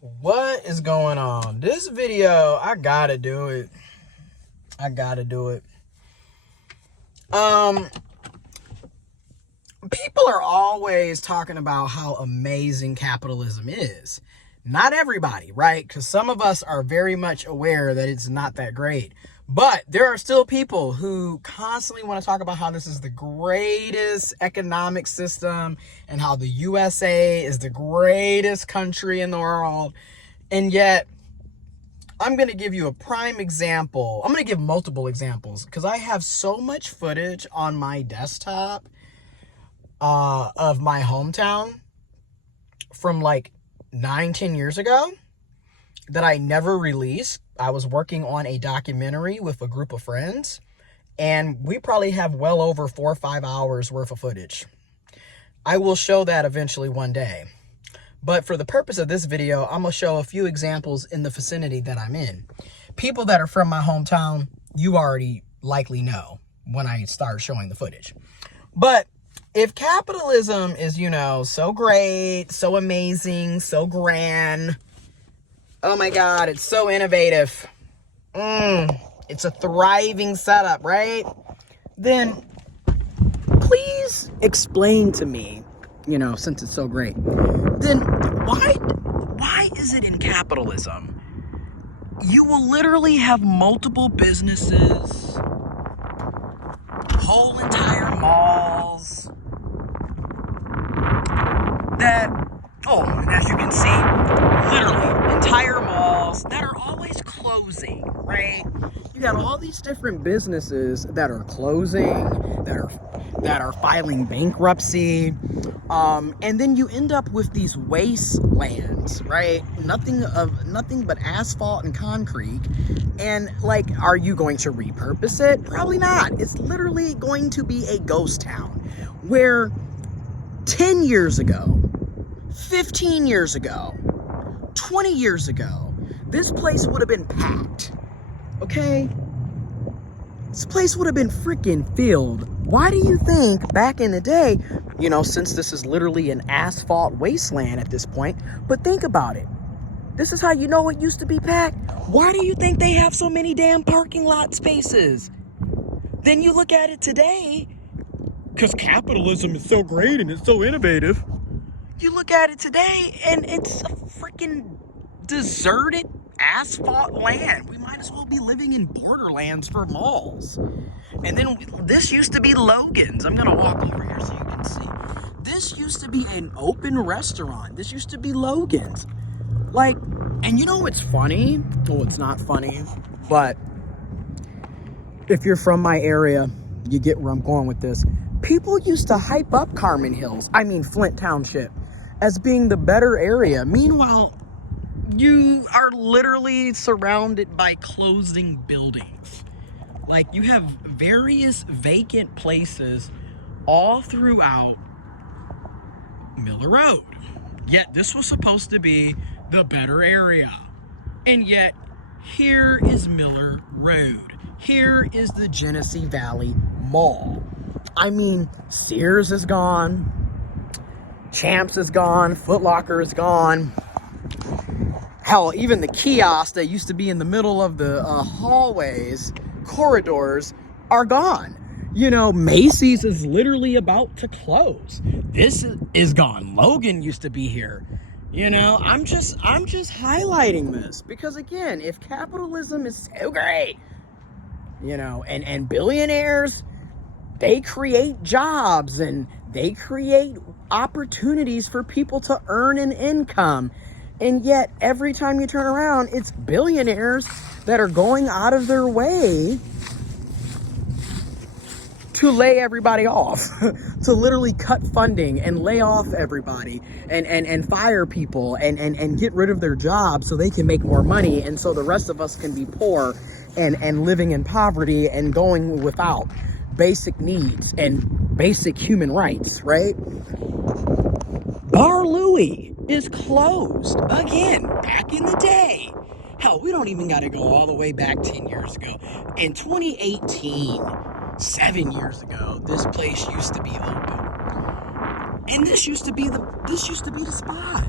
What is going on? This video, I gotta do it. Um, People are always talking about how amazing capitalism is. Not everybody, right? Because some of us are very much aware that it's not that great. But there are still people who constantly want to talk about how this is the greatest economic system and how the USA is the greatest country in the world. And yet, I'm going to give you a prime example. I'm going to give multiple examples because I have so much footage on my desktop of my hometown from like 9-10 years ago that I never released. I was working on a documentary with a group of friends, and we probably have well over 4 or 5 hours worth of footage. I will show that eventually one day. But for the purpose of this video, I'm going to show a few examples in the vicinity that I'm in. People that are from my hometown, you already likely know when I start showing the footage. But if capitalism is, so great, so amazing, so grand, oh my God, it's so innovative, it's a thriving setup, right? Then please explain to me, since it's so great, then why is it in capitalism you will literally have multiple businesses, whole entire malls that, as you can see, literally entire malls that are always closing, right? You got all these different businesses that are closing, that are filing bankruptcy, and then you end up with these wastelands, right? Nothing but asphalt and concrete. And are you going to repurpose it? Probably not. It's literally going to be a ghost town where 10 years ago, 15 years ago, 20 years ago, this place would have been packed, okay? This place would have been freaking filled. Why do you think back in the day, since this is literally an asphalt wasteland at this point, but think about it. This is how you know it used to be packed. Why do you think they have so many damn parking lot spaces? Then you look at it today, because capitalism is so great and it's so innovative. You look at it today and it's a freaking deserted asphalt land. We might as well be living in Borderlands for malls. And then this used to be Logan's. I'm gonna walk over here so you can see. This used to be an open restaurant. This used to be Logan's. And you know what's funny? Well, it's not funny, but if you're from my area, you get where I'm going with this. People used to hype up Flint Township, as being the better area. Meanwhile, you are literally surrounded by closing buildings. You have various vacant places all throughout Miller Road. Yet this was supposed to be the better area. And yet, here is Miller Road. Here is the Genesee Valley Mall. Sears is gone. Champs is gone. Foot Locker is gone. Hell, even the kiosks that used to be in the middle of the hallways, corridors, are gone. Macy's is literally about to close. This is gone. Logan used to be here. I'm just highlighting this because, again, if capitalism is so great, and billionaires, they create jobs and they create opportunities for people to earn an income. And yet, every time you turn around, it's billionaires that are going out of their way to lay everybody off, to literally cut funding and lay off everybody and fire people and get rid of their jobs so they can make more money. And so the rest of us can be poor and living in poverty and going without basic needs and basic human rights, right? Bar Louie is closed again back in the day. Hell, we don't even got to go all the way back 10 years ago. In 2018, 7 years ago, this place used to be open. And this used to be the spot.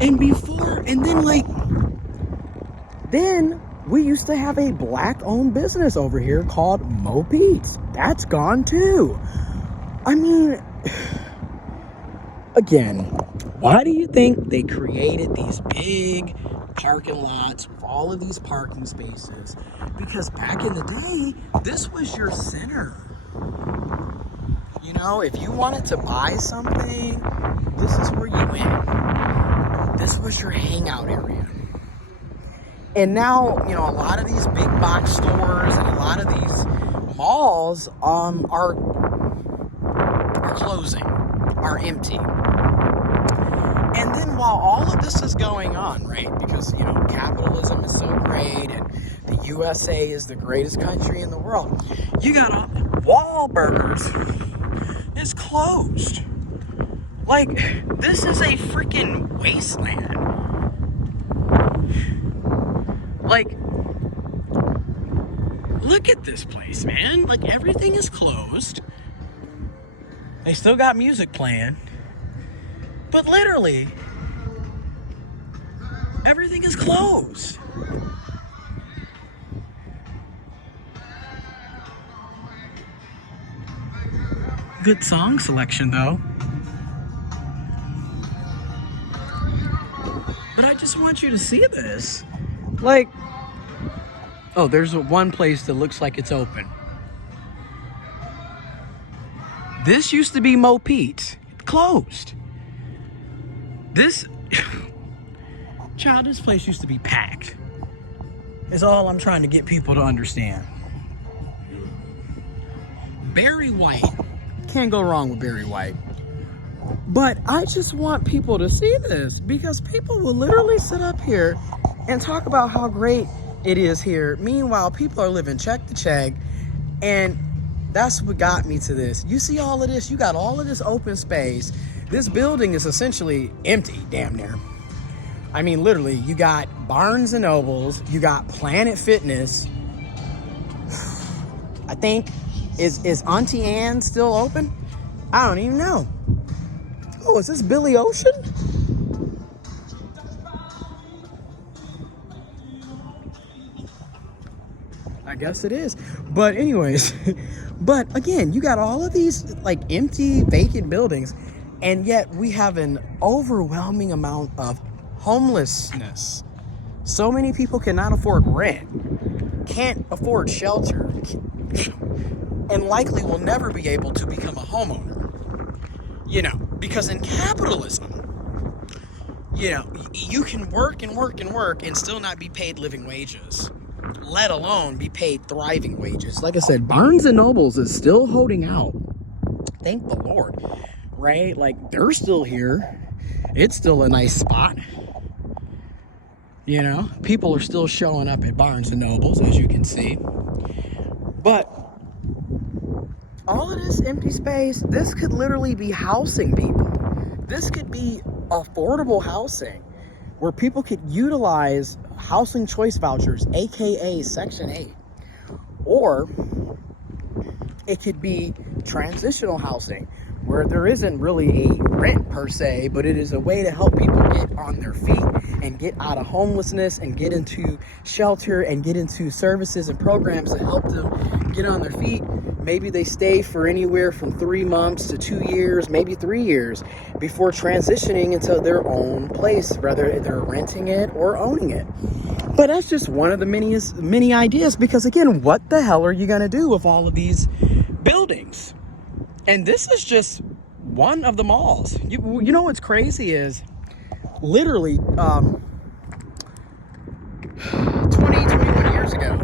And then like, then we used to have a black-owned business over here called Mo Pete's. That's gone too. I mean, again, why do you think they created these big parking lots with all of these parking spaces? Because back in the day, this was your center. You know, if you wanted to buy something, this is where you went. This was your hangout area. And now, you know, a lot of these big box stores and a lot of these malls are closing, are empty. And then while all of this is going on, right, because, you know, capitalism is so great and the USA is the greatest country in the world, you got Wahlburgers is closed. Like, this is a freaking wasteland. Like, look at this place, man. Like, everything is closed. They still got music playing. But literally, everything is closed. Good song selection, though. But I just want you to see this. Like, oh, there's one place that looks like it's open. This used to be Mo Pete's. It closed. This place used to be packed. Is all I'm trying to get people to understand. Barry White. Can't go wrong with Barry White. But I just want people to see this, because people will literally sit up here and talk about how great it is here. Meanwhile, people are living check to check. And that's what got me to this. You see all of this? You got all of this open space. This building is essentially empty, damn near. I mean, literally, you got Barnes and Nobles, you got Planet Fitness. I think, is Auntie Anne still open? I don't even know. Oh, is this Billy Ocean? I guess it is. But anyways, but again, you got all of these like empty, vacant buildings, and yet we have an overwhelming amount of homelessness. So many people cannot afford rent, can't afford shelter, and likely will never be able to become a homeowner. You know, because in capitalism, you know, you can work and work and work and still not be paid living wages, let alone be paid thriving wages. Like I said, Barnes and Nobles is still holding out. Thank the Lord, right? Like, they're still here. It's still a nice spot. You know, people are still showing up at Barnes and Nobles, as you can see. But all of this empty space, this could literally be housing people. This could be affordable housing where people could utilize housing choice vouchers, aka Section 8. Or it could be transitional housing where there isn't really a rent per se, but it is a way to help people get on their feet and get out of homelessness and get into shelter and get into services and programs to help them get on their feet. Maybe they stay for anywhere from 3 months to 2 years, maybe 3 years before transitioning into their own place, whether they're renting it or owning it. But that's just one of the many ideas, because again, what the hell are you going to do with all of these buildings? And this is just one of the malls. You know what's crazy is literally 21 years ago,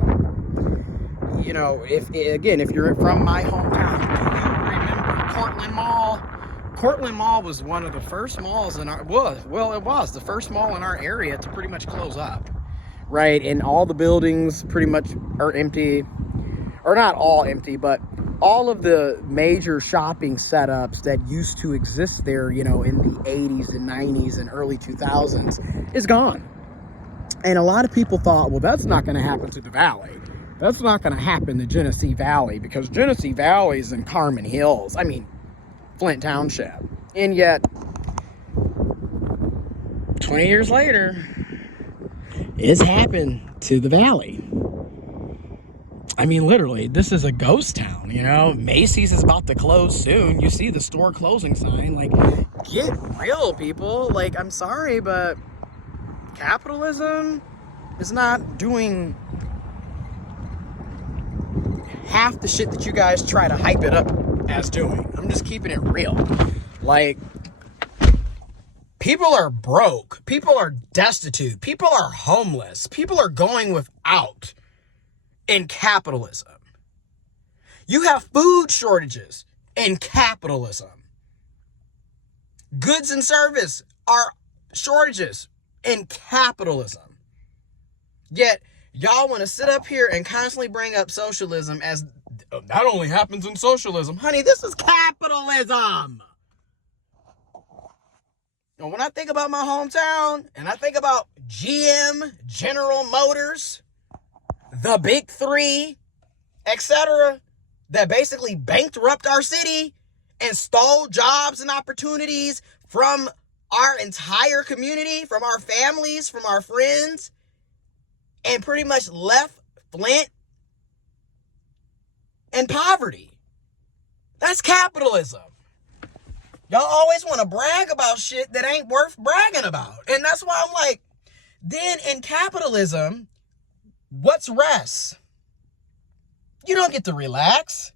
you know, if you're from my hometown, do you remember Cortland Mall? Cortland Mall was one of the first malls in our, it was the first mall in our area to pretty much close up, right? And all the buildings pretty much are empty, or not all empty, but all of the major shopping setups that used to exist there, you know, in the 80s and 90s and early 2000s is gone. And a lot of people thought, well, that's not going to happen to the Valley. That's not going to happen to Genesee Valley, because Genesee Valley is in Carmen Hills. I mean, Flint Township. And yet, 20 years later, it's happened to the Valley. I mean, literally, this is a ghost town, you know? Macy's is about to close soon. You see the store closing sign. Like, get real, people. Like, I'm sorry, but capitalism is not doing half the shit that you guys try to hype it up as doing. I'm just keeping it real. Like, people are broke. People are destitute. People are homeless. People are going without in capitalism. You have food shortages in capitalism. Goods and service are shortages in capitalism. Yet, y'all want to sit up here and constantly bring up socialism as that only happens in socialism. Honey, this is capitalism. And when I think about my hometown and I think about GM, General Motors, the big three, etc., that basically bankrupt our city and stole jobs and opportunities from our entire community, from our families, from our friends, and pretty much left Flint in poverty. That's capitalism. Y'all always want to brag about shit that ain't worth bragging about. And that's why I'm like, then in capitalism, what's rest? You don't get to relax.